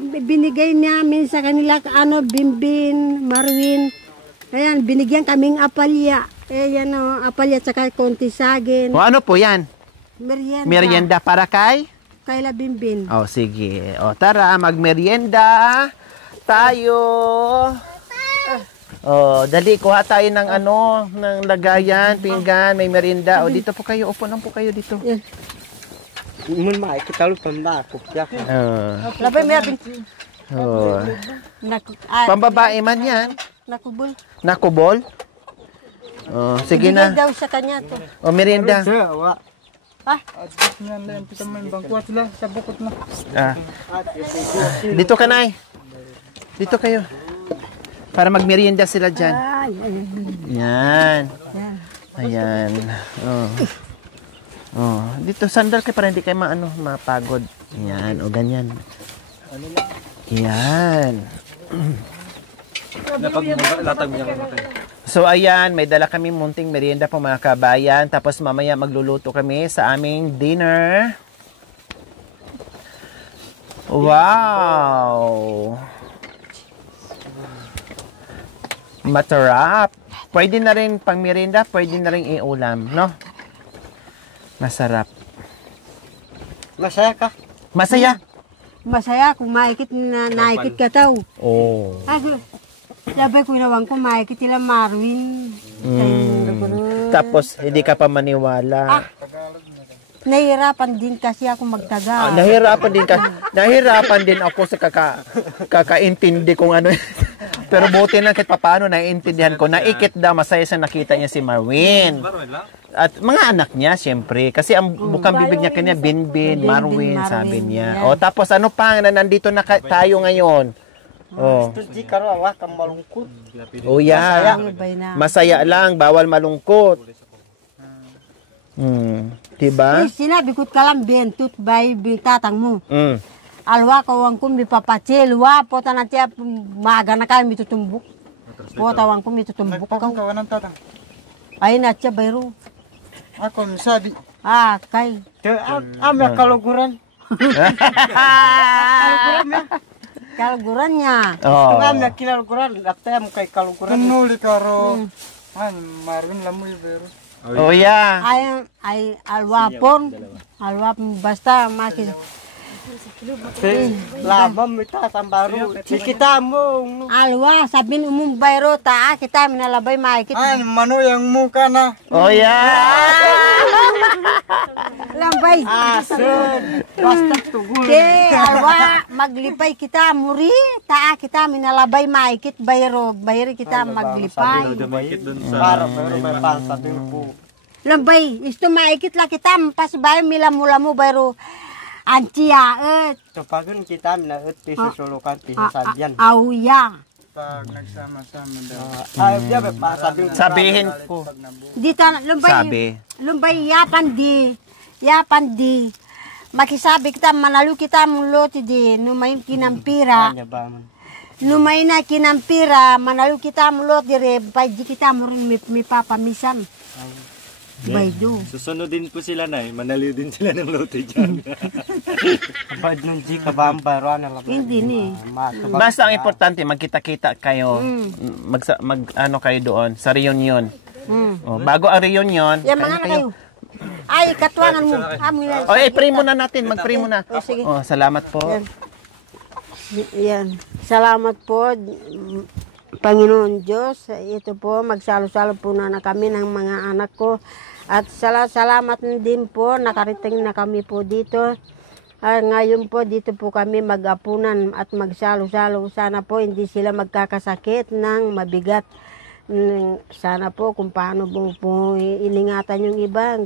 binigay namin sa kanila, Bimbin, Marwin. Ayan, binigyan kaming apalya. Ayan apalya tsaka konti saging. O ano po yan? Merienda. Merienda para kay? Kayla Bimbin. O sige. O tara, magmerienda tayo. O, dali, kuha tayo ng ng lagayan, pinggan, may merienda. O, dito po kayo, upo lang po kayo dito. Yan. Mun makikita lu pambako. Labay meron. O. Pambabae man yan. Nakubol. Nakubol. O, sige Binigay na. daw sa kanya to. O, merienda. Ah, Ah. Dito ka, Nay. Dito kayo. Para magmerienda sila dyan. Yan. Ayan. Oh. Oh. Dito, sandal kayo para hindi kayo mapagod. Yan. O, ganyan. Yan. So, ayan. May dala kami munting merienda po mga kabayan. Tapos, mamaya magluluto kami sa aming dinner. Wow! Masarap. Pwede na rin pang merienda, pwede na rin iulam, no? Masarap. Masaya ka? Masaya. masaya kung maikit na naikit ka tao. Oh. Sabi ko naman ko maikit nila Marwin. Tapos hindi ka pa maniwala. Nahihirapan din kasi ako magtaga. Nahirapan din ako sa kakaintindi kung ano. Pero buti lang kahit paano naiintindihan ko. Naikit daw, masaya sa nakita niya si Marwin. At mga anak niya, siyempre. Kasi ang bukang bibig niya kanya, Binbin, Marwin, sabi niya. O, tapos ano pa, nandito na tayo ngayon. Oh. Oh, yeah. Masaya lang, bawal malungkot. Diba? Sinabi ko ka lang, bentut bay tatang mo. Alwa ko ang kung mipapachil, po tanan siya maaga na kayo mitutumbok. Po tawang kung mitutumbok ka. Kawan ng tatang. Ay na siya bayro. Ako sabi. Kay. Amya kaluguran. Kaluguran niya. Oh. Amya kilaluguran, atay mo kay kaluguran. Tunuli karo. Marvin lamoy pero. Oh yeah. Ay alwapon. Alwapon basta makin. Labam ita tambaro. Kita mo. Alwa sabin umum bayro ta kita minalabay maikit. Mano yang muka na. Oh yeah. Lambay. Basta tugul. Alwa maglipay kita muri ta kita minalabay maikit bayro kita maglipay. Para pero may pansa din po. Lambay isto maikit la kita pas bay milamula mo bayro. Antia Tupagan kita na susulukan sadyan. Auya. Pag nagsama-sama daw. Sabihin ko. Dito lumbay yapan di. Makisabi kita manalo kita muloti di numay kinampira. Numay na kinampira manalo kita muloti re paydi kita murin mi papamisan. Baydo. Susunod din po sila na manaliw din sila ng lote dyan. Bad nung di ka ba ang baro na lang. Hindi ni. Basta ang importante, magkita-kita kayo. Ano kayo doon, sa reunion. Oh, bago ang reunion, Yan mga kayo. Ay, katwangan mo. Oh, pray muna natin, mag-pray muna. Sige. Oh, salamat po. Yan. Salamat po, Panginoon Diyos. Ito po, magsalo-salo po na kami ng mga anak ko. At salamat din po, nakarating na kami po dito. Ngayon po, dito po kami mag-apunan at magsalo-salo. Sana po hindi sila magkakasakit ng mabigat. Sana po kung paano po iningatan yung iba.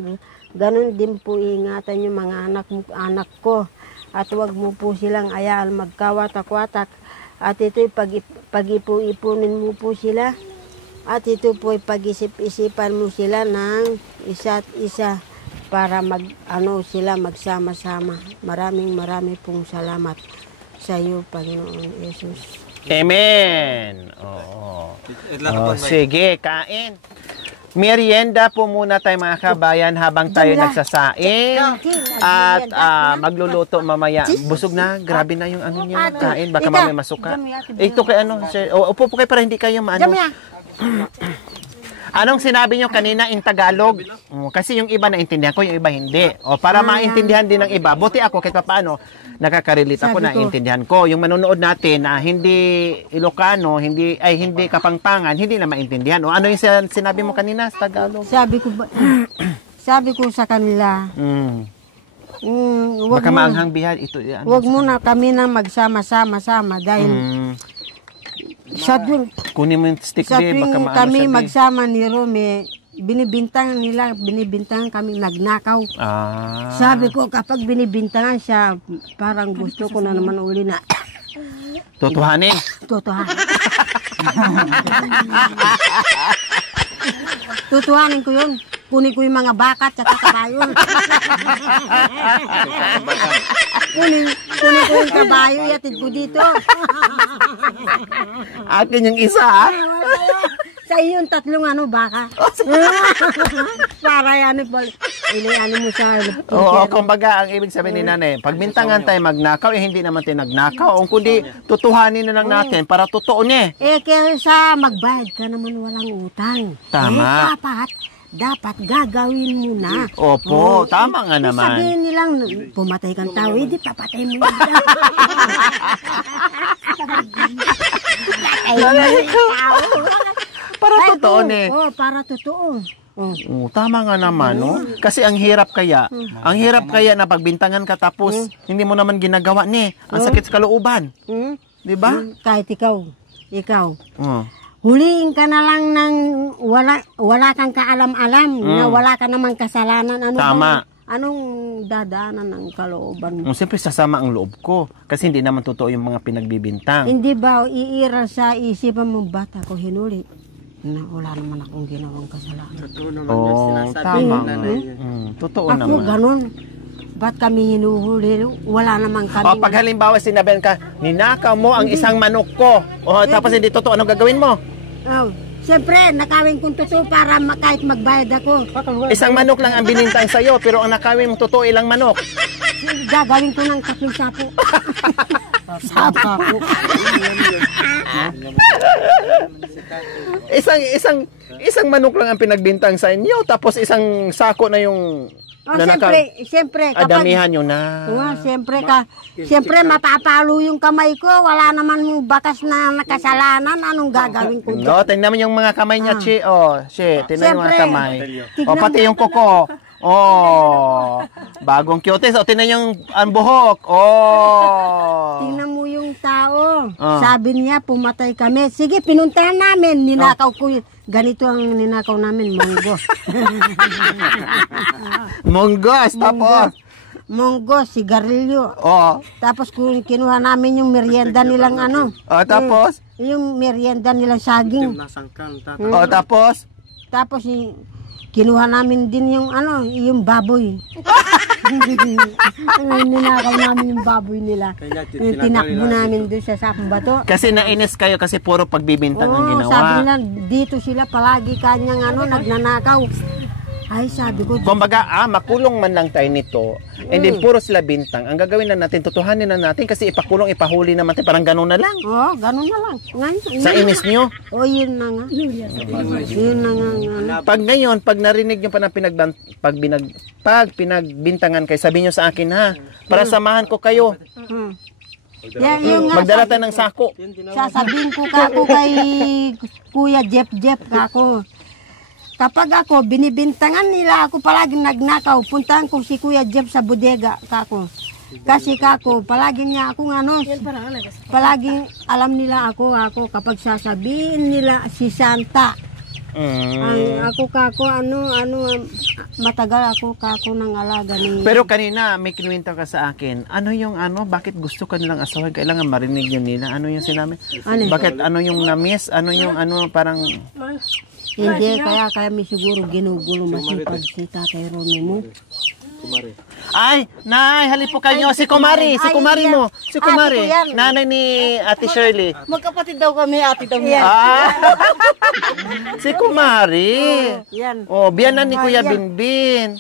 Ganun din po ingatan yung mga anak ko. At huwag mo po silang ayaan magkawatak-watak. At ito'y pag-ipunin mo po sila. At ito po'y pag-isip-isipan mo sila ng isa't isa para sila magsama-sama. Maraming pong salamat sa iyo, Panginoon Yesus. Amen. Oo. Sige, kain. Merienda po muna tayo mga kabayan habang tayo nagsasaing at magluluto mamaya. Busog na, grabe na yung ano niyo kain, baka mamaya masuka. Ito kay ano, sir, upo po kayo para hindi kayo maano. Anong sinabi nyo kanina in Tagalog? Kasi yung iba naintindihan ko, yung iba hindi. O para maintindihan din ng iba, buti ako kahit paano, nakaka-relate ako, naintindihan ko. Yung manonood natin na hindi Ilocano, hindi Kapampangan, hindi na maintindihan. O ano yung sinabi mo kanina sa Tagalog? Sabi ko sa kanila, baka maanghang bihad. Huwag muna kami na magsama-sama dahil sa kunin mo yung stick, baka maano kami siya, magsama ni Rome, binibintangan kami nagnakaw. Sabi ko, kapag binibintangan siya, parang gusto ko na naman uli na tutuhanin. Tutuhanin ko yun. Kunin ko yung mga bakat at kabayo. kunin ko yung kabayo, yatid ko dito. Akin yung isa, ha? Sa iyo yung tatlong baka. Para yan, mo siya. Oo, kumbaga, ang ibig sabihin ni nanay, pag bintangan tayo magnakaw, hindi naman tayo nagnakaw. Kung kundi, tutuhanin na lang natin para totoo niya. Kaya sa magbayad ka naman walang utang. Tama. Dapat gagawin mo na. Opo, tama nga naman. Sabihin nilang, pumatay kang tao, hindi papatay mo yun. Para totoo ni. Para totoo. Tama nga naman, no? Kasi ang hirap kaya na pagbintangan ka tapos hindi mo naman ginagawa ni. Ang sakit sa kalooban. 'Di ba? Kahit ikaw. Huliin ka na lang ng wala kang kaalam-alam, na wala ka namang kasalanan. Tama. Anong dadaanan ng kalooban mo? Siyempre sasama ang loob ko kasi hindi naman totoo yung mga pinagbibintang. Hindi ba iira sa isipan mo, bata ko hinuli na wala naman akong ginawang kasalanan? Totoo naman yung sinasabi tama. ng nanay. Totoo Ako naman. ganun. Ba't kami hinuhuli? Wala naman kami. Pag halimbawa sinabihan ka, ninakaw mo ang isang manok ko. Tapos hindi totoo, anong gagawin mo? Siyempre, nakawin kong totoo para kahit magbayad ako. Isang manok lang ang binintang sa'yo, pero ang nakawin mo totoo ilang manok. Gagawin ko ng 3 sapo. Sapo. Isang manok lang ang pinagbintang sa inyo, tapos isang sako na yung Siyempre, damihan nyo na. Siyempre, mapapalo yung kamay ko. Wala naman bakas na nakasalanan. Anong gagawin ko? Tingnan mo yung mga kamay niya, Chi. Tingnan yung mga kamay. Pati yung kuko. Bagong cuties. Tingnan yung buhok. Tingnan mo yung tao. Sabi niya, pumatay kami. Sige, pinuntahan namin. Ninakaw ko yun. Ganito ang ninakaw namin, monggos. Monggos, tapos? Monggos, sigarilyo. Tapos kung kinuha namin yung merienda nilang tapos? Yung merienda nilang saging. Tapos? Tapos kinuha namin din yung yung baboy. Ninakaw namin yung baboy nila. Yung tinakbo namin doon sa sakong bato. Kasi nainis kayo kasi puro pagbibintang ang ginawa. Sabi nila, dito sila palagi kanyang nagnanakaw. Ay, sabi ko. Kumbaga, makulong man lang tayo nito. And then, puro sila bintang. Ang gagawin na natin, tutuhanin na natin kasi ipakulong, ipahuli naman natin. Parang gano'n na lang. Gano'n na lang. Sa inis nyo? Yun na nga. Yun na nga. Pag ngayon, pag narinig nyo pa na pinagbintangan kayo, sabi nyo sa akin, ha? Para samahan ko kayo. Magdala tayo ng sako. Sasabihin ko kako kay Kuya Jeff kako. Kapag ako, binibintangan nila ako palaging nagnakaw. Puntahan ko si Kuya Jeff sa bodega kako. Kasi kako, palaging niya akong palaging alam nila ako kapag sasabihin nila si Santa. Ay, ako kako, matagal ako kako ng alaga ni... Pero kanina, may kinuwento ka sa akin. Bakit gusto ka nilang asawa? Kailangan marinig yun nila. Ano yung sinabi? Bakit, yung na-miss? Parang... Hindi, kaya may siguro ginugulo masipag si Tatay Ronnie mo. Kumari. Ay, Nay, halip po kayo. Si Kumari mo. Si Kumari. Nanay ni Ate Shirley. Magkapatid daw kami, ate daw niya. Ah, si Kumari. Yan. Oh, biyanan ni Kuya Binbin.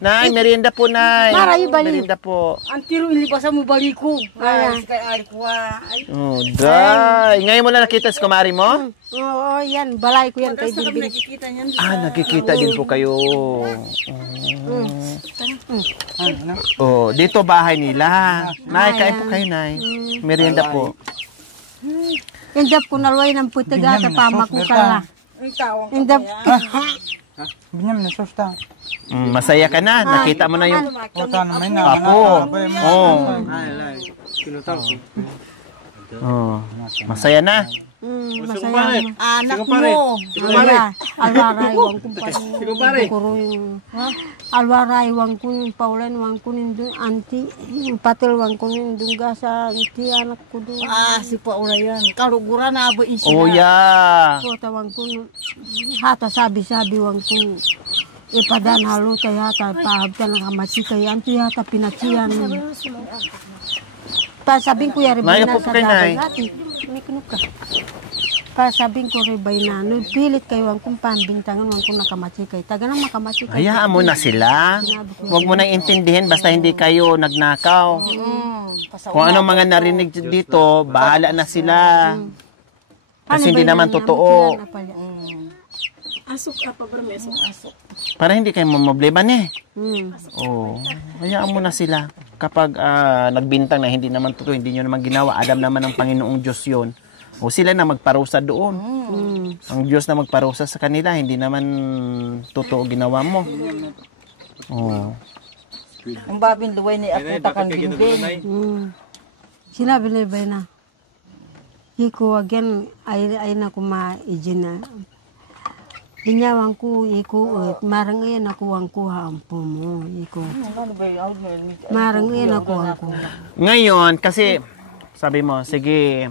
Nay, merienda po, Nay. Marayo bali. Merienda po. Antiro ilipasan mo baliko. Ay, kay Alkwa. Oh, day. Ngayon mo lang nakita si Kumari mo? Oo, yan. Balay ko yan kay Binbin. Ah, nakikita din po kayo. Oh, dito bahay nila. Nay, kain po kayo, Nay. Merienda po. Indap ko nalway ng putiga at pamakukala. Indap. Binyam na sosta. Masaya ka na. Nakita mo na yung Kota na may na. papo. Oh. Oh. Masaya na. Masaya. Anak mo. Alwara iwang kumpanya. Alwara iwang kun Paulan iwang kunin dun anti. Patil iwang kunin dun gasa anti anak ko dun. Si Paula yan. Kaluguran na abo isina. Oh, yeah. Kota wang kun hata sabi-sabi wang kun ipadan halo tayo hata pahabta ng kamachi kay anti hata pinachian. Pasabing ko yari Nay, na upo sa kay Nay. dati. May kunok ka. Pasabing ko ribay na no pilit kayo wang kung pambintangan wang kung nakamachi kay taga nang makamachi kay. Hayaan mo na sila. Huwag mo nang intindihin basta hindi kayo nagnakaw. Kung anong mga narinig dito, bahala na sila. Kasi hindi naman totoo. Asok ka pa bro, may asok. Para hindi kayo mamobleban eh. Hmm. Oo. Hayaan mo na sila. Kapag nagbintang na hindi naman totoo, hindi nyo naman ginawa, alam naman ng Panginoong Diyos yun. O sila na magparusa doon. Ang Diyos na magparusa sa kanila, hindi naman totoo ginawa mo. Oo. Ang babin luway ni ako takang Binbin. Sinabi na ba na? Iko again ay na kuma-ijin na. Dinyawang ko iko marang yan ako ang kuha ang pumo iko. Marang yan ako ang kuha. Ngayon, kasi sabi mo, sige,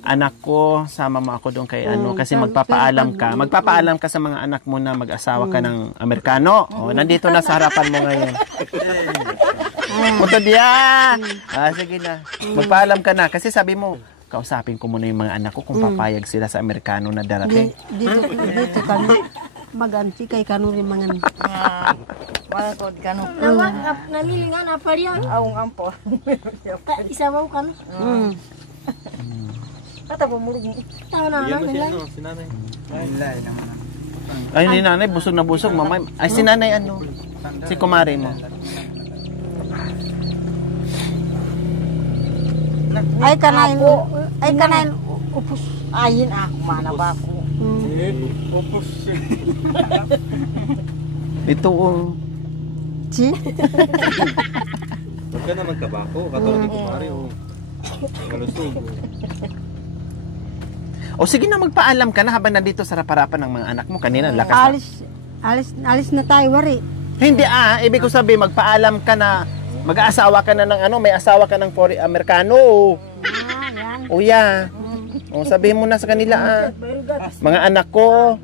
anak ko, sama mo ako doon kay ano, kasi magpapaalam ka. Magpapaalam ka sa mga anak mo na mag-asawa ka ng Amerikano. O, nandito na sa harapan mo ngayon. Punto diyan! Sige na. Magpaalam ka na. Kasi sabi mo, kausapin ko muna yung mga anak ko kung papayag sila sa Amerikano na darating. Dito kami maganti kay kanu rin mga Wala ko di kano. Nawag namilingan apa dia? Awong ampo. Isabaw kan? Kata bumurug. Tahu na namin lang. Ay, ni nanay, busog na busog. Mamay. Ay, si nanay ano? Si kumare mo. ay kanain upos. Ayin ako mana ba ko. Opus. Ito, Si? Huwag ka na magkabako. Katulad ni Kumari, oh. Malusog. O sige na, magpaalam ka na habang nandito sa harapan ng mga anak mo. Kanina, lakas na. Alis na tayo wari. Hindi ibig ko sabihin, magpaalam ka na, mag-aasawa ka na ng ano, may asawa ka ng Amerikano. Yan. O yeah. O sabihin mo na sa kanila, mga anak ko.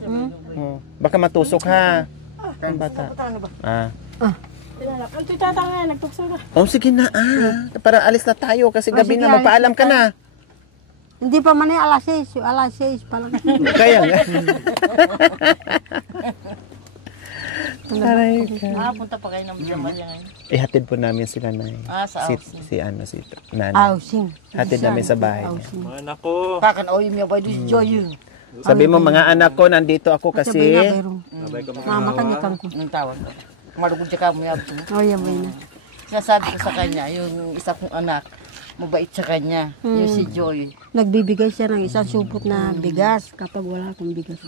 Baka matusok ha. Ang bata. Ang tutatang nga, nagtukso ka. O sige na para alis na tayo kasi gabi sige, na, magpaalam ka na. Hindi pa man alas 6 pa lang. Kaya nga. Punta pa kayo ng Jamalya ngayon. Ihatid po namin sila na Sa si nanay. Housing. Hatid namin sa bahay. Mga anak ko. Kakan oy mi ba di joy. Sabi mo, mga anak ko, nandito ako kasi Mama kanya kang ko. Nang tawag. Marugod siya kamo yato. Oh, yan ba yun? Sinasabi ko sa kanya, yung isa kong anak, mabait sa kanya, yung si Joy. Nagbibigay siya ng isang supot na bigas kapag wala akong bigas.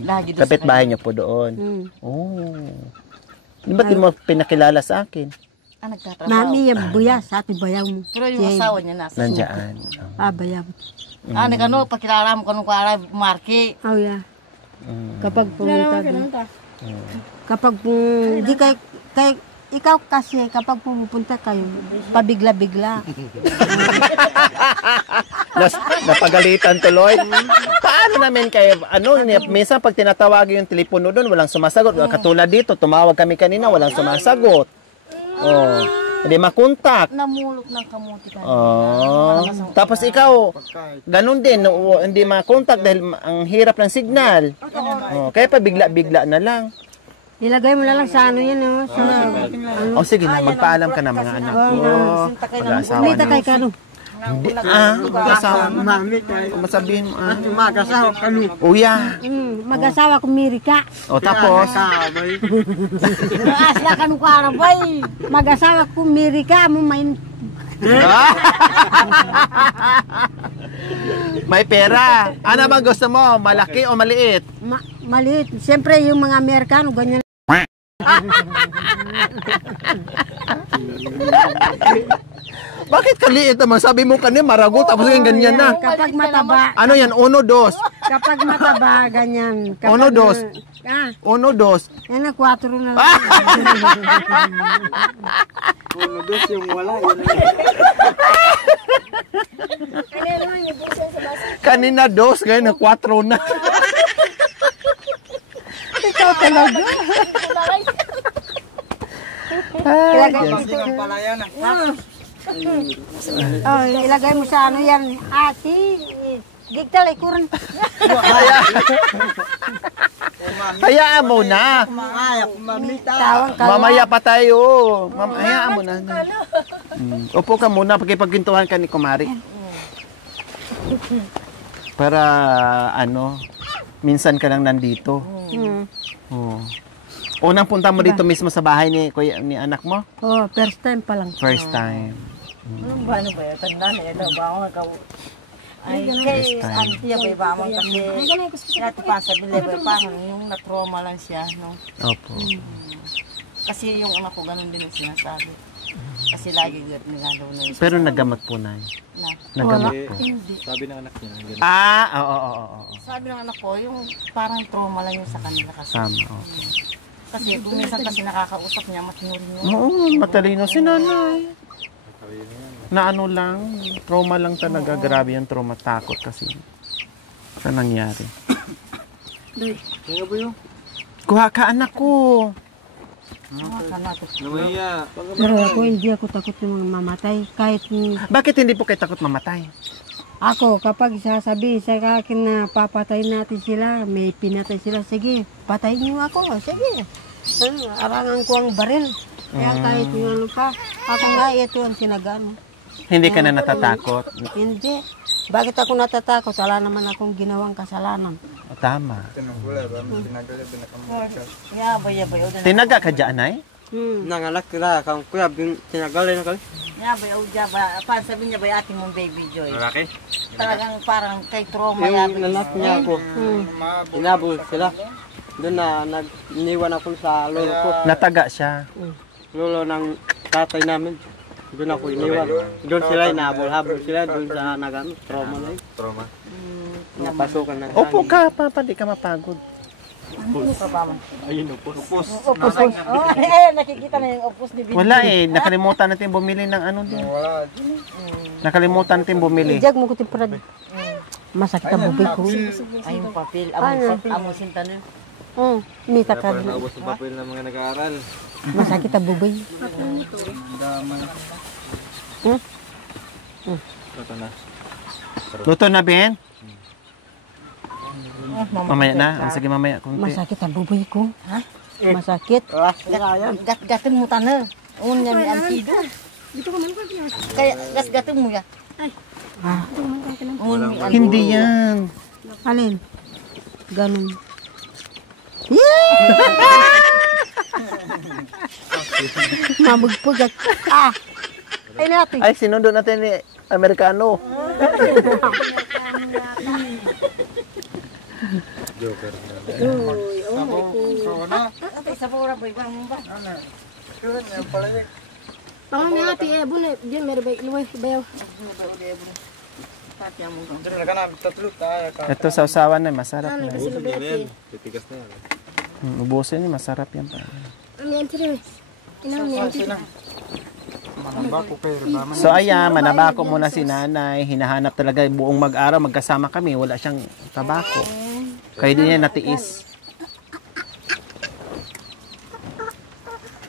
Lagi doon kapit bahay niyo po doon. Oh. Ba't di mo pinakilala sa akin? Nagtatrabaho. Mami, yung buyas, ate bayaw mo. Pero yung asawa niya nasa Nandiyan. Bayaw. Ano, pakilala mo kanong kuara, Marky. Oh, yeah. Kapag pumunta doon. Kapag di kay ikaw kasi kapag pumupunta kayo, pabigla-bigla. Napagalitan tuloy. Paano namin kayo, minsan pag tinatawag yung telepono doon, walang sumasagot. Katulad dito, tumawag kami kanina, walang sumasagot. Oh. Hindi makontak. Namulot ng kamuti kanina. Oh. Tapos ikaw, ganun din, no, hindi makontak dahil ang hirap ng signal. Oh, kaya pa bigla-bigla na lang. Ilagay mo na lang sa ano yan, oh. Sa, O sige na, magpaalam ka na mga anak ko. Mag-aasawa Kumita na. kay Kano. Hindi, mag-asawa mo. Mami, kay Masabihin mo, magasaw kami. Uya. Mag-asawa ko Mirika. O tapos, Sabay. Asla ka nung karabay. Mag-asawa ko Mirika. Mo main. may pera. Ano ba gusto mo? Malaki o maliit? Maliit. Siyempre yung mga Amerikano, ganyan. Bakit kaliit naman? Sabi mo kanina maragot, tapos yung ganyan na. Kapag mataba. Ano yan? 1, 2. Kapag mataba, ganyan. Kapag, Uno, dos. 1, 2. Yan na, 4 na lang. Uno, dos yung wala. Yun Kaya naman yung busa sa basa. Kanina 2, ngayon na 4 na. Ikaw talaga. Ilagay mo ang palayan. Oh, ilagay mo sa ano yan. Ati, gigtal ay kuran. Hayaan mo na. Tawang ka. Mamaya pa tayo. Hayaan mo na. Upo ka muna, pagkipagkintuhan ka ni Kumari. Para, ano, minsan ka lang nandito. Oh. Unang punta mo dito mismo sa bahay ni anak mo? Oh, first time pa lang. First time. Ano ba yun? Tandaan na ito. Ba ako nagkaw... Ay, kay Auntie, bay ba mo kasi... Natin pa sa bilay, parang yung na-trauma lang siya, no? Opo. Kasi yung anak ko, ganun din ang sinasabi. Kasi lagi nilalaw na yun. Pero nagamot po na. Na. Nagamot po. Sabi ng anak niya. ganun. Oo. Sabi ng anak ko, yung parang trauma lang yun sa kanila kasi. Tama. Oo. Kasi kung minsan kasi nakakausap niya, matinuri niya. Oo, matalino si nanay. Na ano lang, trauma lang talaga. Grabe yung trauma, takot kasi. Sa nangyari. Kaya ba yun? Kuha ka anak ko. Lumaya. Pero ako, hindi ako takot yung mga mamatay. Kahit Bakit hindi po kayo takot mamatay? ako, kapag sasabi sa akin na papatay natin sila, may pinatay sila, sige, patayin niyo ako, sige. Arangan ko ang baril. Kaya kahit yung ano pa, ako nga ito ang sinagano. Hindi ka na natatakot? Hindi. Bakit ako natatakot? Wala naman akong ginawang kasalanan. O, tama. Yabay. Tinaga ka dyan, ay? Nangalak sila. Kang kuya, tinagalay na kali. Yabay. Paano sabi niya ba ating mong baby Joy? Lalaki? Talagang parang kay trauma Yung yabay. nanak niya ako. Inabol sila. Doon na nag-iniwan ako sa lolo ko. Nataga siya. Lolo ng tatay namin. Doon ako iniwan. Doon sila inabol-habol sila. Doon sa nagamit. Trauma na yun. Trauma. Napasukan na. Upo ka, di ka mapagod. Ayun, upos. Opus. Oh, nakikita na yung opus ni Bibi. Wala eh, nakalimutan natin bumili ng ano din. Nakalimutan natin bumili. Ijag mo ko timprad. Masakit ang bubig ko. Ay, yung papel. Amusin tanong. Mita ka rin. Naubos ang papel ng mga nag-aaral. Masakit ang bubig. Ito na. Luto na, Ben? Mamaya na. Sige, mamaya. Kunti. Masakit ang bubig ko. Ha? Masakit. Gat-gatin mo tanong. Unya may antido. Kaya gas-gatin mo ya. Hindi yan. Alin? Ganun. Mamugpugak. Ay natin. Ay, sinundo natin ni Amerikano. Joker. Ay, sa pura boy bang ba? Pangan nga ati, buna, diyan meron ba, luway, bayaw. Ito sa usawan na, masarap na. Kasi luway ati. Titigas na yan. Ubusin niya, masarap yan. Ano yan, tiri? Inang niya, tiri. Manambako kayo. Rabaman. So ayan, manabako muna si nanay. Hinahanap talaga buong mag-araw. Magkasama kami. Wala siyang tabako. Kaya din niya natiis.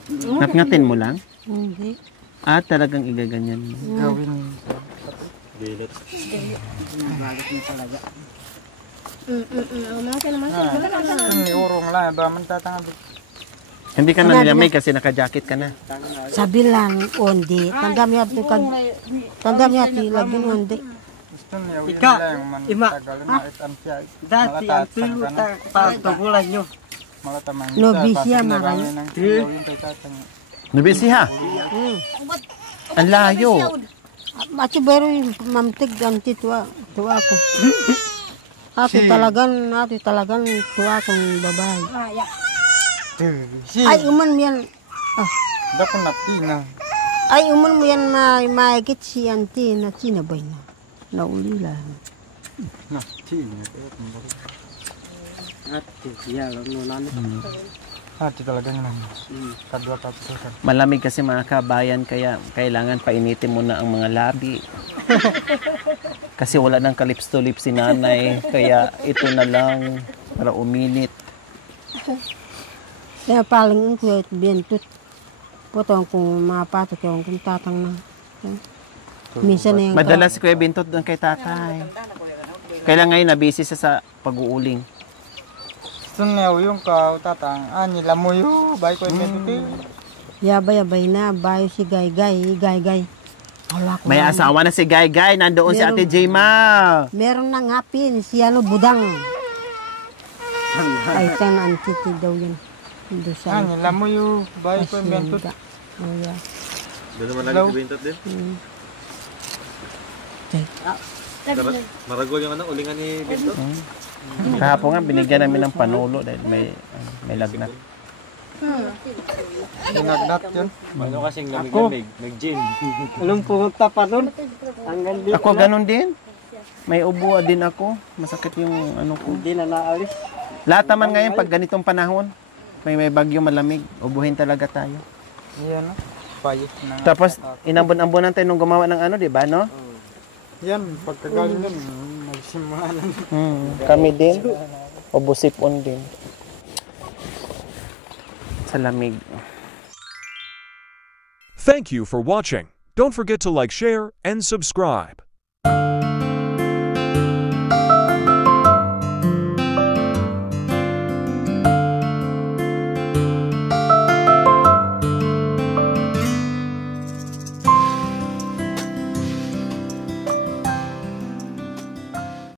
Ngat-ngatin mo lang. Hindi. Talagang igaganyan mo. Gawin. Bilit. Mga naman siya. Urong lang, ba man tatangad. Hindi ka na nilamig kasi naka-jacket ka na. Sabi lang, hindi. Tandam yati labing hindi. Gusto niya, Ika, ima. Dati ang Malatas, tulo sana. tagulan nyo. Nobisya, marami. Nabisi ha? Ang layo. At pero mamtig ang tuwa ko. Ate talagang tuwa kong babae. Ay, uman mo yan. Dako na pina. Ay, uman mo yan maigit si auntie na sinabay na. Nauli lang. Na, tina. Ate, yan, ano namin. Ate talaga nga naman. Kadwa tapos. Malamig kasi mga kabayan kaya kailangan painitin mo na ang mga labi. Kasi wala nang kalips to lips si nanay kaya ito na lang para uminit. Kaya paling ko ito bentut. Potong kung mapato ko kung tatang na. Minsan na yung Madalas si Kuya Bintot doon kay tatay. Kailan ngayon nabisi siya sa pag-uuling. Gusto niya yung tatang. Nila mo yung bahay ko yung yabay na bayo si Gaygay. Wala ko May lang. asawa na si Gaygay, nandoon si Ate Jema. Meron nang ngapin si budang. Ay tan antiti daw yun. Doon sa nila mo yung bahay ko yung bentut. Oh, yeah. Doon naman lagi si Bintot din. Maragol yung ulingan ni Bintot. Kahapon nga binigyan namin ng panulo dahil may lagnat. Ginagdat yun. Ano kasing lamig-lamig? Nag-gym. Anong pumunta pa nun? Hanggang di Ako ganun din. May ubo din ako. Masakit yung ano ko. Hindi na naalis. Lahat naman ngayon pag ganitong panahon, may bagyo malamig, ubuhin talaga tayo. Yan o. Payos na. Tapos inambon-ambonan tayo nung gumawa ng ano, di ba, no? Yan, pagkagaling nun, nagsimula na. Kami din. Ubusipon din. Sa lamig. Thank you for watching. Don't forget to like, share, and subscribe.